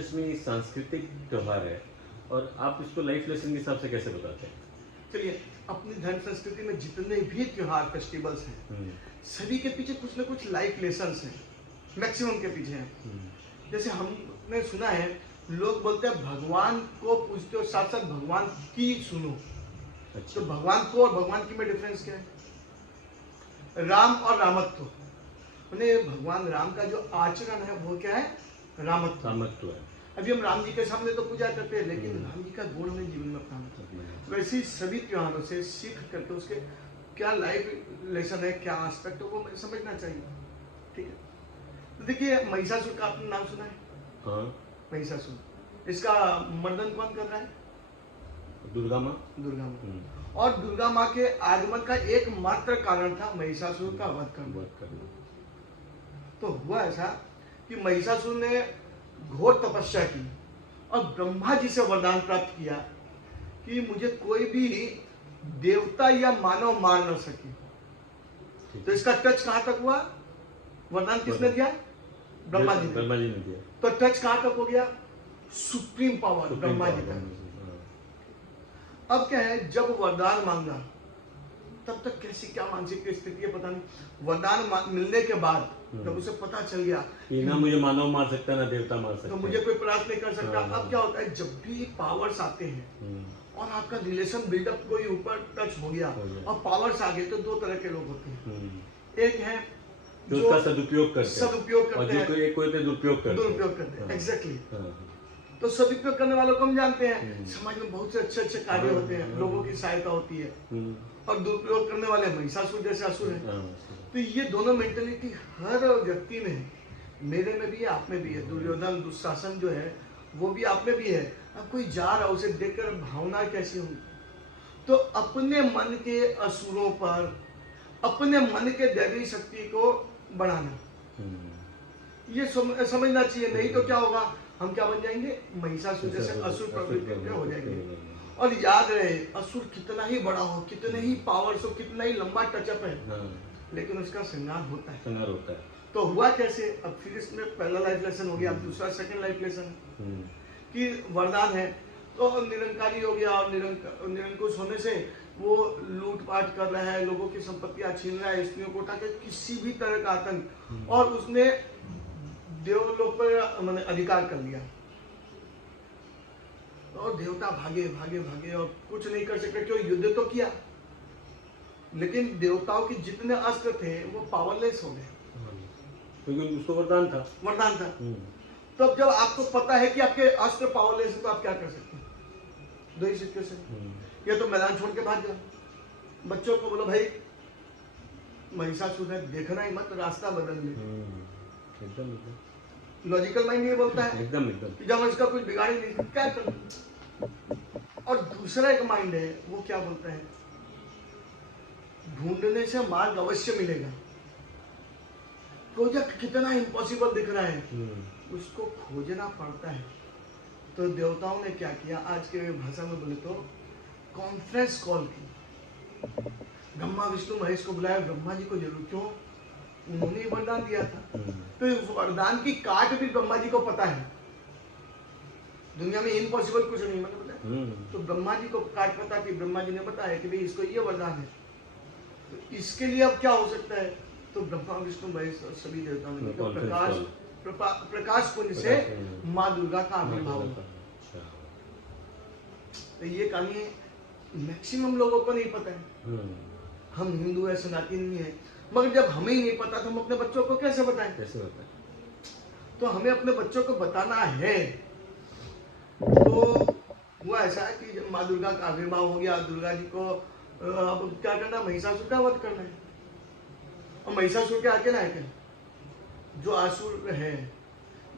इसमें सांस्कृतिक त्योहार है और आप इसको लाइफ लेसन के हिसाब से कैसे बताते हैं? चलिए, अपनी धर्म संस्कृति में जितने भी त्योहार फेस्टिवल्स हैं, हम्म, सभी के पीछे कुछ ना कुछ लाइफ लेसन्स हैं, मैक्सिमम के पीछे हैं। हम्म, जैसे हमने सुना है, लोग बोलते हैं भगवान को पूछते हो, साथ साथ भगवान की सुनो। अच्छा। तो भगवान को और भगवान की में डिफरेंस क्या है? राम और रामत्व। मैंने भगवान राम का जो आचरण है वो क्या है? रामत्व। सामर्थ्य है। अभी हम राम जी के सामने तो पूजा करते हैं, लेकिन हम्म। राम जी का गुण हमें जीवन में अपनाना चाहिए। अपना- वैसे ही सभी त्योहारों से सीख करके उसके क्या लाइफ लेसन है, क्या एस्पेक्ट है, वो हमें समझना चाहिए। ठीक है, तो देखिए, महिषासुर का आपने नाम सुना है? हाँ। महिषासुर, इसका मर्दन कौन कर रहा है? दुर्गा माँ। दुर्गा माँ। हम्म, और दुर्गा माँ के आगमन का एकमात्र कारण था महिषासुर का वध करना। वध करना। तो हुआ ऐसा कि महिषासुर ने घोर तपस्या की और ब्रह्मा जी से वरदान प्राप्त किया कि मुझे कोई भी देवता या मानव मार न सके। ठीक तो है। इसका टच कहां तक हुआ? वरदान किसने दिया? ब्रह्मा जी ने। ब्रह्मा जी ने दिया। तो टच कहां तक हो गया? Supreme power supreme Brahma ji power, तक। हाँ। अब क्या है, जब वरदान मांगा तब तक कैसी क्या मानसिक स्थिति है पता नहीं। वरदान मिलने के बाद जब उसे पता चल गया कि ना मुझे मानव मार सकता ना देवता मार सकता तो मुझे कोई प्रयास नहीं कर सकता। हाँ। अब क्या होता है, जब भी पावर्स आते हैं हम्म, और आपका रिलेशन बिल्डअप कोई ऊपर टच हो गया हो गया। और पावर्स आ गए, तो दो तरह के लोग होते हैं। हम्म। एक है जो उसका सदुपयोग करते हैं सदुपयोग और करते जो हैं, कोई कोई तो दुरुपयोग करते हैं। दुरुपयोग करते हैं। हाँ। एग्जैक्टली। हाँ। तो सदुपयोग करने वालों को हम जानते हैं, हम्म। समाज में बहुत से अच्छे अच्छे कार्य हाँ, होते हैं, हाँ। लोगों की सहायता होती है। हम्म, और दुरुपयोग करने वाले महिषासुर जैसे असुर हैं। हाँ। तो ये दोनों मेंटेलिटी हर व्यक्ति में है, मेरे में भी है, आप में भी है। दुर्योधन दुशासन जो है वो भी आप में भी है। अब कोई जा रहा है, उसे देखकर भावना कैसी होगी? तो अपने मन के असुरों पर अपने मन के दैवी शक्ति को बढ़ाना, हम्म। ये समझना चाहिए। नहीं तो क्या होगा, हम क्या बन जाएंगे? महिषासुर जैसे असुर प्रवृत्ति के हो जाएंगे। और याद रहे, असुर कितना ही बड़ा हो, कितने ही पावर्स हो, कितना ही लंबा टचअप है, हाँ। लेकिन उसका संहार होता है। संहार होता है। तो हुआ कैसे? अब फिर इसमें पहला लाइफ लेसन हो गया, अब दूसरा सेकंड लाइफ लेसन हम्म, कि वरदान है तो निरंकारी हो गया, और निरंकुश होने से वो लूटपाट कर रहा है, लोगों की संपत्तियां छीन रहा है, स्त्रियों को उठा के, किसी भी तरह का आतंक। और उसने देवलोक पर मैंने अधिकार कर लिया। और देवता भागे भागे भागे और कुछ नहीं कर सके। क्यों? युद्ध तो किया, लेकिन देवताओं के जितने अस्त्र थे वो पावरलेस हो गए। क्योंकि उसको वरदान था। वरदान था। हम्म, तो अब जब आपको पता है कि आपके अस्त्र पावरलेस है, तो आप क्या कर सकते हैं? दो ही सिचुएशन, हम्म, या तो मैदान छोड़ के भाग जाओ। बच्चों को बोलो, भाई महिषासुर है, देखना ही मत, रास्ता बदल ले। एकदम एकदम लॉजिकल माइंड ये बोलता है एकदम एकदम। कि जब इसका कुछ बिगाड़ ही नहीं, क्या कर। और दूसरा एक माइंड है, वो क्या बोलता है? ढूंढने से मार्ग अवश्य मिलेगा। प्रोजेक्ट कितना इम्पॉसिबल दिख रहा है, उसको खोजना पड़ता है। तो देवताओं ने क्या किया, आज के भाषा में बोले तो कॉन्फ्रेंस कॉल की। ब्रह्मा विष्णु महेश को बुलाया। ब्रह्मा जी को जरूर, क्यों? उन्होंने वरदान दिया था। तो वरदान की काट भी ब्रह्मा जी को पता है। दुनिया में इम्पॉसिबल कुछ नहीं, मतलब तो ब्रह्मा जी को काट पता थी। ब्रह्मा जी ने बताया कि भाई इसको ये वरदान है, तो इसके लिए अब क्या हो सकता है? तो ब्रह्मा विष्णु महेश और सभी देवताओं ने प्रकाश पुंज से माँ दुर्गा का आविर्भाव हुआ। तो ये कहानी मैक्सिमम लोगों को नहीं पता है। हम हिंदू है, सनातनी है, मगर जब हमें ही नहीं पता तो हम अपने बच्चों को कैसे बताएं? कैसे होता है? तो हमें अपने बच्चों को बताना है। तो हुआ ऐसा कि जब माँ दुर्गा का आविर्भाव हो गया, दुर्गा जी को अब क्या करना? महिषासुर का वध करना है। और महिषासुर के अकेला है क्या? जो असुर है,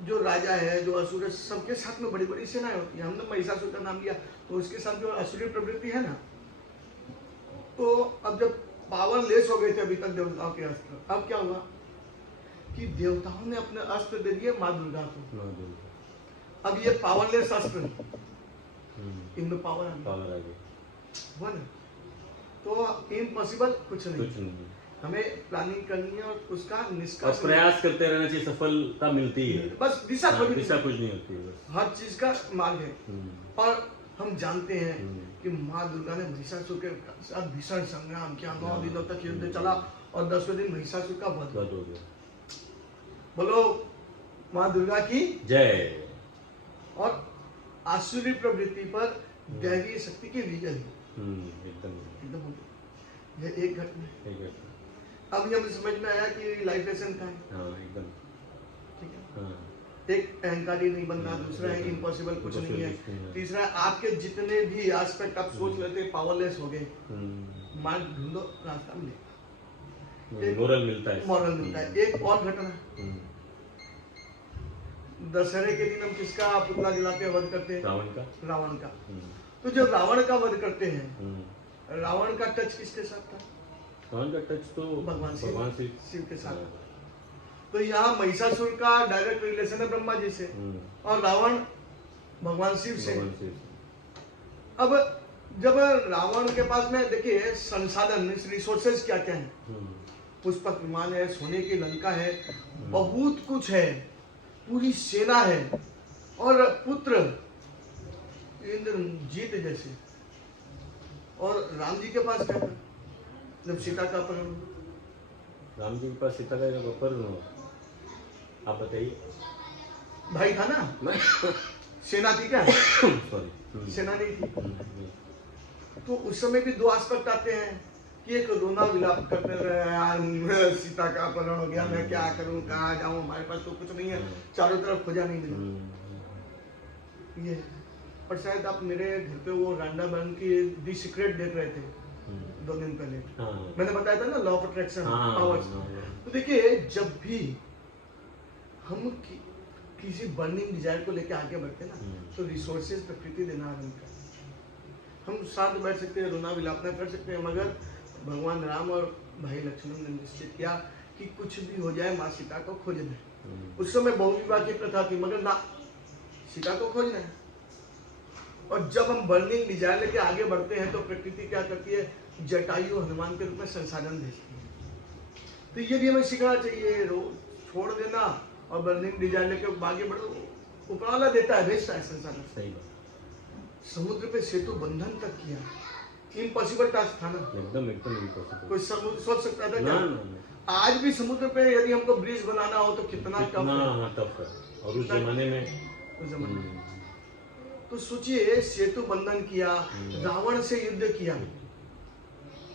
जो राजा है, जो असुर है, सबके साथ में बड़ी बड़ी सेनाएं होती है। हमने महिषासुर का नाम लिया, तो उसके साथ जो असुरी प्रवृत्ति है ना, तो अब जब पावरलेस हो गए थे अभी तक देवताओं के अस्त्र, अब क्या हुआ कि देवताओं ने अपने अस्त्र दे दिए माँ दुर्गा को। अब ये पावरलेस अस्त्र, इनमें पावर आ गई, हुआ ना? तो इम्पॉसिबल कुछ नहीं। हमें प्लानिंग करनी है और उसका और निष्कर्ष प्रयास करते रहना चाहिए, सफलता मिलती ही है। बस दिशा हाँ, खोजनी दिशा है। कुछ नहीं होती है बस। हर चीज का मार्ग है। और हम जानते हैं हम्म। कि माँ दुर्गा ने महिषासुर के साथ भीषण संग्राम किया, 9 दिनों तक युद्ध हम्म। चला और 10वें दिन महिषासुर का वध हुआ। बंद हो गया। बोलो माँ दुर्गा की। जय। और आसुरी प्रवृत्ति पर दैवीय शक्ति की विजय हुई। एकदम एकदम ये एक घटना है। ठीक है। अब ये हमें समझ में आया कि लाइफ लेसन का है। हाँ एकदम। ठीक है। हाँ। एक अहंकारी नहीं बनना, हाँ, दूसरा है बिल्कुल। इम्पॉसिबल कुछ नहीं है, कुछ नहीं है। तीसरा आपके जितने भी एस्पेक्ट आप सोच लेते पावरलेस हो गए, मार्ग ढूंढो, रास्ता मिलेगा, एक मोरल मिलता है। मॉरल मिलता है। एक और घटना, दशहरे के दिन हम किसका पुतला जलाते हैं, वध करते हैं? रावण का। रावण का। तो जब रावण का वध करते हैं, रावण का टच किसके साथ था? रावण का टच तो भगवान शिव के साथ। हाँ। तो यहाँ महिषासुर का डायरेक्ट रिलेशन है ब्रह्मा जी से और रावण भगवान शिव से। अब जब रावण के पास में देखिए संसाधन रिसोर्सेज क्या क्या है, पुष्पक विमान है, सोने की लंका है, बहुत कुछ है, पूरी सेना है और पुत्र इंद्रजीत जैसे। और राम जी के पास क्या था जब सीता का अपहरण हुआ? राम जी के पास सीता का अपहरण हुआ, आप बताइए। भाई था ना, सेना थी क्या? सॉरी, सेना नहीं थी। तो उस समय भी दो एस्पेक्ट आते हैं कि एक रोना विलाप करते रहे, यार सीता का अपहरण हो गया, मैं क्या करूं, कहाँ जाऊं, हमारे पास तो कुछ नहीं है, चारों तरफ खोजा नहीं मिला। ये और शायद आप मेरे घर पे वो रांडा बर्न की दी सीक्रेट देख रहे थे 2 दिन पहले। मैंने बताया था ना लॉ ऑफ अट्रैक्शन पावर्स। तो देखिए जब भी हम किसी बर्निंग डिजायर को लेकर आगे बढ़ते ना, तो रिसोर्सेज प्रकृति देना आरंभ करती है। हम शांत बैठ सकते हैं, रोना विलापना कर सकते हैं, मगर भगवान राम और भाई लक्ष्मण ने निश्चित किया कि कुछ भी हो जाए माँ सीता को खोज दे। उस समय बहुविवाह की प्रथा थी, मगर ना, सीता को खोजना है। और जब हम बर्निंग डिजायर लेके आगे बढ़ते हैं तो प्रकृति क्या करती है, जटायु हनुमान के रूप में संसाधन भेजती है। तो ये भी हमें सीखना चाहिए, छोड़ देना और बर्निंग डिजायर लेके आगे बढ़ो, ऊपर वाला देता है, भेजता है संसाधन। सही बात। समुद्र पे सेतु बंधन तक किया, इम्पॉसिबल टास्क था ना, एकदम एकदम इम्पॉसिबल। कोई समुद्र सोच सकता था क्या? ना। आज भी समुद्र पे यदि हमको ब्रिज बनाना हो तो कितना टफ है। और उस जमाने में तो सोचिए, सेतु बंधन किया, रावण से युद्ध किया,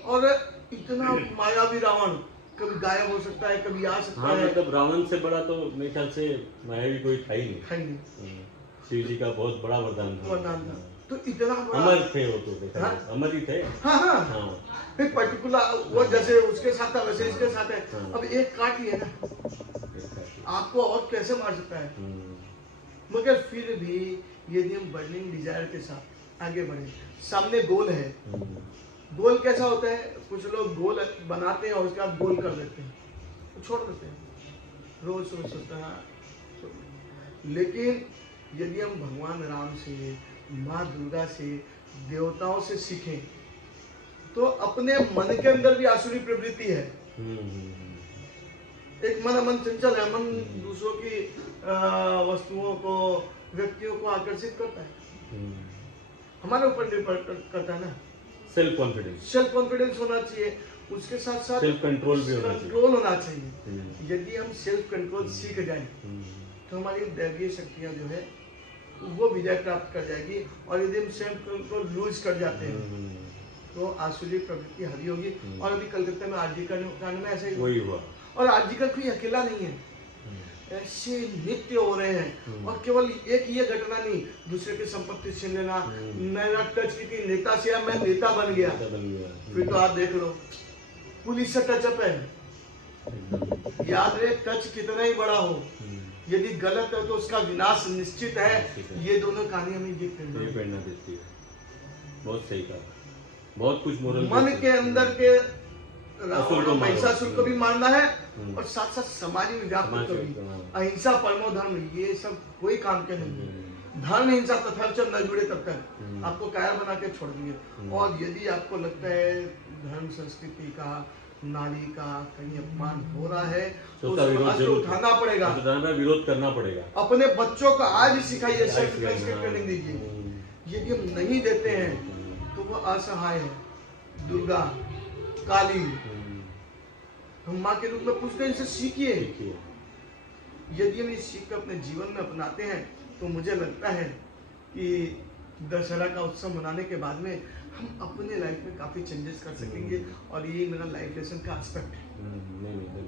और इतना मायावी रावण कभी गायब हो सकता है, कभी आ सकता है। मतलब रावण से बड़ा तो मेरे ख्याल से मायावी कोई था ही नहीं। शिव जी का बहुत बड़ा वरदान था। तो इतना बड़ा अमर थे वो, तो देखा अमर ही थे। हाँ। एक पर्टिकुलर वो जैसे उसके साथ था वैसे इसके साथ है। अब एक काट ही है ना, आपको और कैसे मार सकता है? मगर फिर भी यदि हम बर्निंग डिजायर के साथ आगे बढ़े, सामने गोल है। गोल कैसा होता है, कुछ लोग गोल बनाते हैं और उसके बाद गोल कर देते हैं, छोड़ देते हैं, रोज सोचते हैं। लेकिन यदि हम भगवान राम से, माँ दुर्गा से, देवताओं से सीखें, तो अपने मन के अंदर भी आसुरी प्रवृत्ति है। एक मन चंचल है, मन दूसरों की वस्तुओं को, व्यक्तियों को आकर्षित करता है। हमारे ऊपर निर्भर करता है ना। सेल्फ कॉन्फिडेंस होना चाहिए, उसके साथ साथ सेल्फ कंट्रोल भी होना चाहिए। यदि हम सेल्फ कंट्रोल सीख जाए तो हमारी दैवीय शक्तियां जो है वो विजय प्राप्त कर जाएगी। और यदि हम सेल्फ कंट्रोल लूज कर जाते हैं तो आसुरी प्रवृत्ति हावी होगी। और अभी कलकत्ता में आरजी कांड में ऐसा ही हुआ। और आरजी का कोई अकेला नहीं है, ऐसे नित्य हो रहे हैं। और केवल एक ये घटना नहीं, दूसरे की संपत्ति छीन लेना, मेरा टच की थी नेता से, मैं नेता बन गया। फिर तो आप देख लो, पुलिस से टचअप है। याद रहे, टच कितना ही बड़ा हो, यदि गलत है तो उसका विनाश निश्चित है। ये दोनों कहानी हमें ये प्रेरणा देती है। बहुत सही कहा, बहुत कुछ मोरल मन के अंदर के रावण और महिषासुर को भी मारना है और साथ साथ समाज में व्याप्त को भी। अहिंसा परमो धर्म, ये सब कोई काम के नहीं। धर्म हिंसा तथा न जुड़े तब तक आपको कायर बना के छोड़ दिए। और यदि आपको लगता है धर्म संस्कृति का नारी का कहीं अपमान हो रहा है तो उसका उस विरोध आवाज को जरूर उठाना पड़ेगा, विरोध करना पड़ेगा। अपने बच्चों को आज ही सिखाइए, आज सेल्फ सिखाइए, डिफेंस की हाँ। ट्रेनिंग दीजिए। यदि हम नहीं देते हैं तो वो असहाय है। दुर्गा, काली, हम माँ के रूप में पूछते हैं, इनसे सीखिए। यदि हम इस सीख को अपने जीवन में अपनाते हैं तो मुझे लगता है कि दशहरा का उत्सव मनाने के बाद में हम अपने लाइफ में काफी चेंजेस कर सकेंगे और ये मेरा लाइफ लेसन का एस्पेक्ट है। नहीं